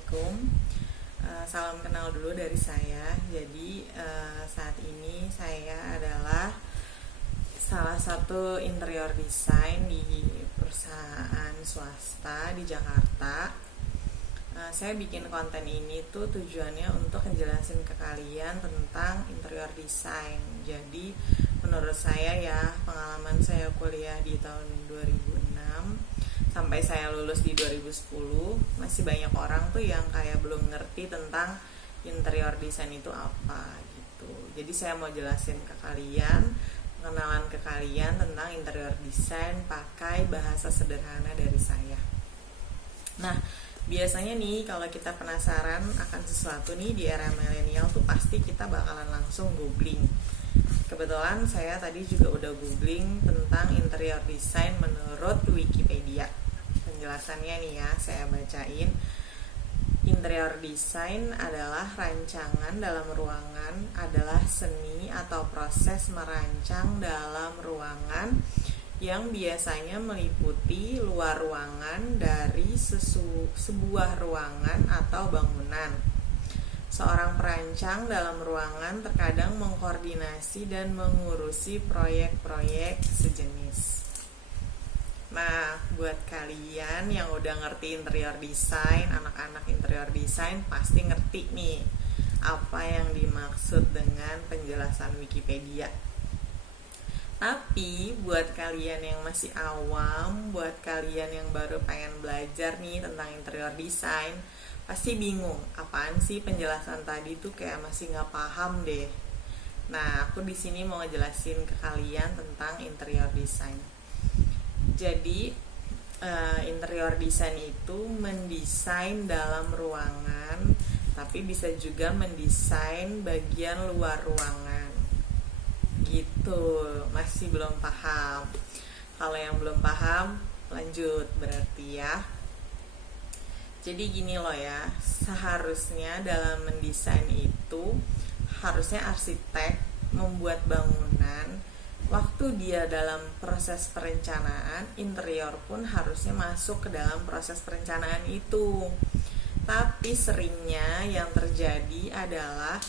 Assalamualaikum. Salam kenal dulu dari saya. Jadi saat ini saya adalah salah satu interior design di perusahaan swasta di Jakarta. Saya bikin konten ini tuh tujuannya untuk ngejelasin ke kalian tentang interior design. Jadi menurut saya ya, pengalaman saya kuliah di tahun 2006 sampai saya lulus di 2010, masih banyak orang tuh yang kayak belum ngerti tentang interior design itu apa gitu. Jadi saya mau jelasin ke kalian, pengenalan ke kalian tentang interior design pakai bahasa sederhana dari saya. Nah, biasanya nih kalau kita penasaran akan sesuatu nih di era milenial tuh pasti kita bakalan langsung googling. Kebetulan saya tadi juga udah googling tentang interior design menurut Wikipedia. Penjelasannya nih ya, saya bacain. Interior design adalah rancangan dalam ruangan, adalah seni atau proses merancang dalam ruangan yang biasanya meliputi luar ruangan dari sebuah ruangan atau bangunan. Seorang perancang dalam ruangan terkadang mengkoordinasi dan mengurusi proyek-proyek sejenis. Nah, buat kalian yang udah ngerti interior design, anak-anak interior design pasti ngerti nih apa yang dimaksud dengan penjelasan Wikipedia. Tapi buat kalian yang masih awam, buat kalian yang baru pengen belajar nih tentang interior design, pasti bingung, apaan sih penjelasan tadi tuh kayak masih nggak paham deh. Nah, aku di sini mau ngejelasin ke kalian tentang interior design. Jadi, interior design itu mendesain dalam ruangan, tapi bisa juga mendesain bagian luar ruangan. Gitu, masih belum paham. Kalau yang belum paham, lanjut berarti ya. Jadi gini loh ya, seharusnya dalam mendesain itu harusnya arsitek membuat bangunan. Waktu dia dalam proses perencanaan, interior pun harusnya masuk ke dalam proses perencanaan itu. Tapi seringnya yang terjadi adalah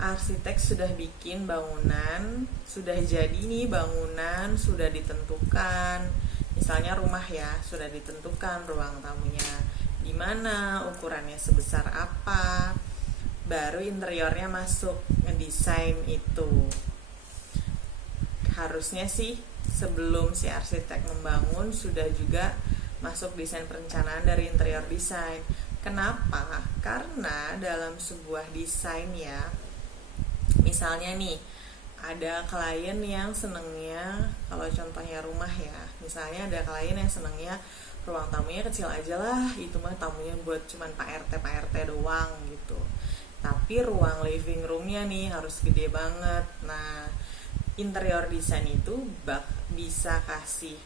arsitek sudah bikin bangunan, sudah jadi nih bangunan, sudah ditentukan. Misalnya rumah ya, sudah ditentukan ruang tamunya di mana, ukurannya sebesar apa, baru interiornya masuk ngedesain itu. Harusnya sih sebelum si arsitek membangun sudah juga masuk desain perencanaan dari interior design. Kenapa? Karena dalam sebuah desain ya, misalnya nih ada klien yang senengnya, kalau contohnya rumah ya, misalnya ada klien yang senengnya ruang tamunya kecil aja lah, itu mah tamunya buat cuman Pak RT doang gitu. Tapi ruang living roomnya nih harus gede banget. Nah, interior design itu bisa kasih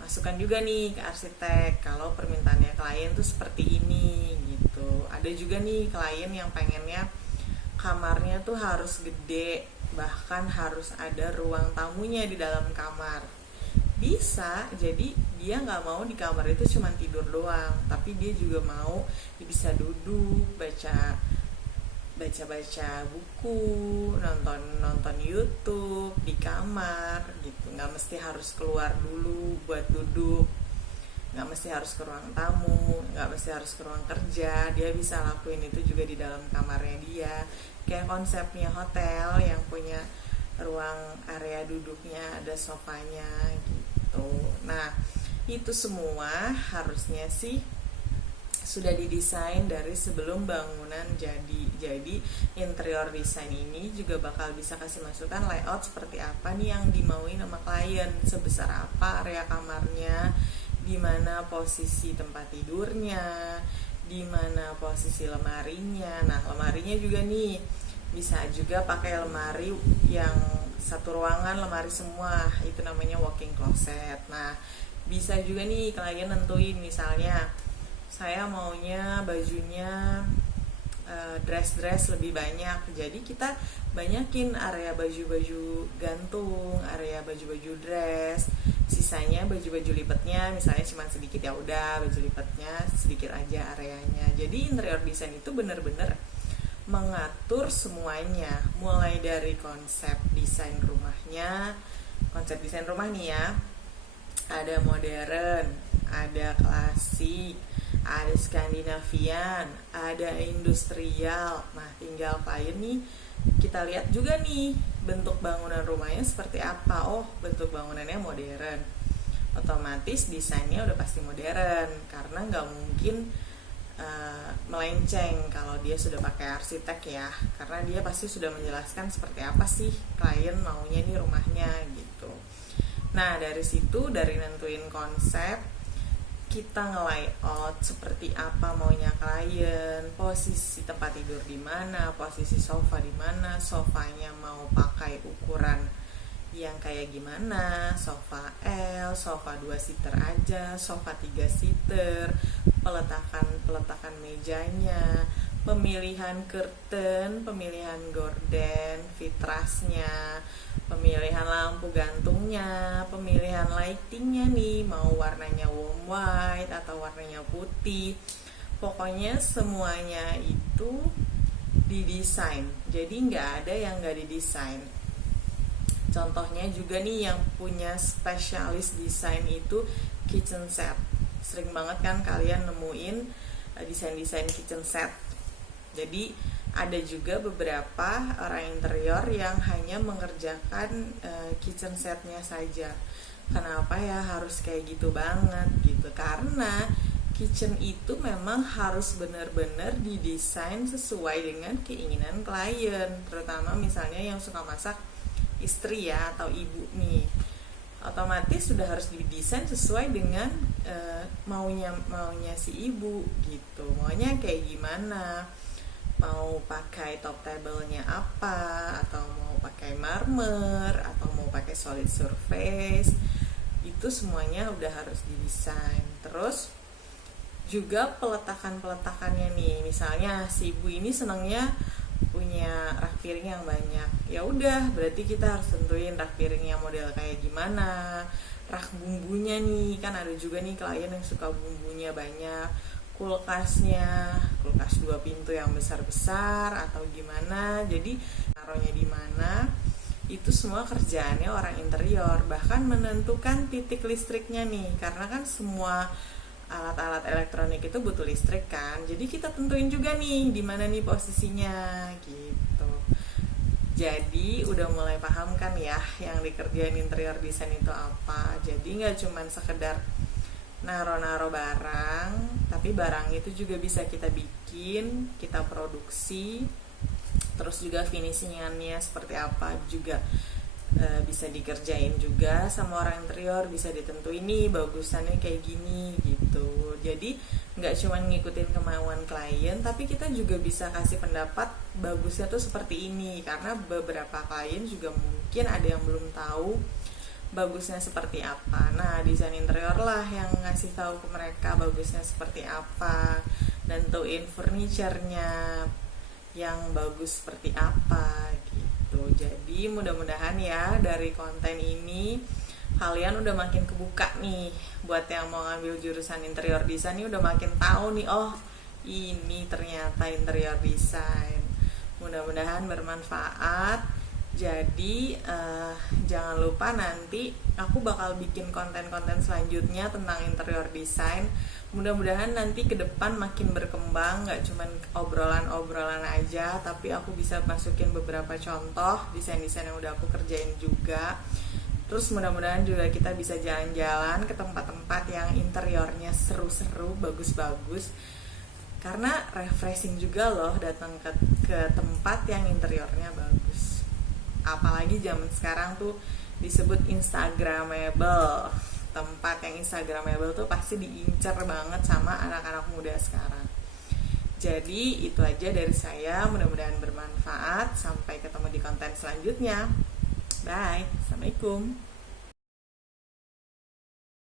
masukan juga nih ke arsitek kalau permintaannya klien tuh seperti ini gitu. Ada juga nih klien yang pengennya kamarnya tuh harus gede, bahkan harus ada ruang tamunya di dalam kamar. Bisa, jadi dia nggak mau di kamar itu cuma tidur doang, tapi dia juga mau dia bisa duduk, baca buku, nonton YouTube di kamar gitu. Nggak mesti harus keluar dulu buat duduk, nggak mesti harus ke ruang tamu, nggak mesti harus ke ruang kerja. Dia bisa lakuin itu juga di dalam kamarnya dia. Kayak konsepnya hotel yang punya ruang area duduknya, ada sofanya gitu. Nah, itu semua harusnya sih sudah didesain dari sebelum bangunan jadi. Jadi interior design ini juga bakal bisa kasih masukan layout seperti apa nih yang dimauin sama klien, sebesar apa area kamarnya, di mana posisi tempat tidurnya, di mana posisi lemarinya. Nah, lemarinya juga nih bisa juga pakai lemari yang satu ruangan lemari semua, itu namanya walk-in closet. Nah, bisa juga nih kalian nentuin, misalnya saya maunya bajunya dress lebih banyak, jadi kita banyakin area baju-baju gantung, area baju-baju dress, sisanya baju-baju lipatnya misalnya cuma sedikit, ya udah baju lipatnya sedikit aja areanya. Jadi interior design itu bener-bener mengatur semuanya, mulai dari konsep desain rumahnya. Konsep desain rumah nih ya, ada modern, ada klasik, ada Skandinavian, ada industrial. Nah, tinggal klien nih kita lihat juga nih bentuk bangunan rumahnya seperti apa. Oh, bentuk bangunannya modern, otomatis desainnya udah pasti modern, karena nggak mungkin melenceng kalau dia sudah pakai arsitek ya, karena dia pasti sudah menjelaskan seperti apa sih klien maunya nih rumahnya gitu. Nah, dari situ, dari nentuin konsep, kita nge-layout seperti apa maunya klien, posisi tempat tidur di mana, posisi sofa di mana, sofanya mau pakai ukuran yang kayak gimana, sofa L, sofa 2 seater aja, sofa 3 seater, peletakan mejanya, pemilihan curtain, pemilihan gorden, fitrasnya, pemilihan lampu gantungnya, pemilihan lightingnya nih, mau warnanya warm white atau warnanya putih. Pokoknya semuanya itu didesain, jadi nggak ada yang nggak didesain. Contohnya juga nih yang punya spesialis desain itu kitchen set. Sering banget kan kalian nemuin desain-desain kitchen set. Jadi ada juga beberapa orang interior yang hanya mengerjakan kitchen setnya saja. Kenapa ya harus kayak gitu banget gitu? Karena kitchen itu memang harus benar-benar didesain sesuai dengan keinginan klien. Terutama misalnya yang suka masak istri ya, atau ibu nih, otomatis sudah harus didesain sesuai dengan maunya si ibu gitu. Maunya kayak gimana, mau pakai top table-nya apa, atau mau pakai marmer, atau mau pakai solid surface, itu semuanya udah harus didesain. Terus juga peletakannya nih, misalnya si ibu ini senangnya punya rak piring yang banyak, ya udah berarti kita harus tentuin rak piringnya model kayak gimana. Rak bumbunya nih, kan ada juga nih klien yang suka bumbunya banyak. Kulkas 2 pintu yang besar-besar atau gimana, jadi taruhnya di mana, itu semua kerjaannya orang interior. Bahkan menentukan titik listriknya nih, karena kan semua alat-alat elektronik itu butuh listrik kan, jadi kita tentuin juga nih di mana nih posisinya gitu. Jadi udah mulai paham kan ya yang dikerjain interior design itu apa. Jadi nggak cuman sekedar naro-naro barang, tapi barang itu juga bisa kita bikin, kita produksi, terus juga finishingnya seperti apa juga bisa dikerjain juga sama orang interior, bisa ditentuin nih bagusannya kayak gini gitu. Jadi nggak cuma ngikutin kemauan klien, tapi kita juga bisa kasih pendapat bagusnya tuh seperti ini, karena beberapa klien juga mungkin ada yang belum tahu bagusnya seperti apa. Nah, desain interior lah yang ngasih tahu ke mereka bagusnya seperti apa, dan tentuin furniture-nya yang bagus seperti apa gitu. Jadi mudah-mudahan ya dari konten ini kalian udah makin kebuka nih. Buat yang mau ngambil jurusan interior design nih udah makin tahu nih, oh ini ternyata interior design. Mudah-mudahan bermanfaat. Jadi jangan lupa nanti aku bakal bikin konten-konten selanjutnya tentang interior design. Mudah-mudahan nanti ke depan makin berkembang, gak cuman obrolan-obrolan aja, tapi aku bisa masukin beberapa contoh desain-desain yang udah aku kerjain juga. Terus mudah-mudahan juga kita bisa jalan-jalan ke tempat-tempat yang interiornya seru-seru, bagus-bagus. Karena refreshing juga loh datang ke tempat yang interiornya bagus. Apalagi zaman sekarang tuh disebut instagramable. Tempat yang instagramable tuh pasti diincar banget sama anak-anak muda sekarang. Jadi itu aja dari saya, mudah-mudahan bermanfaat. Sampai ketemu di konten selanjutnya. Bye, assalamualaikum.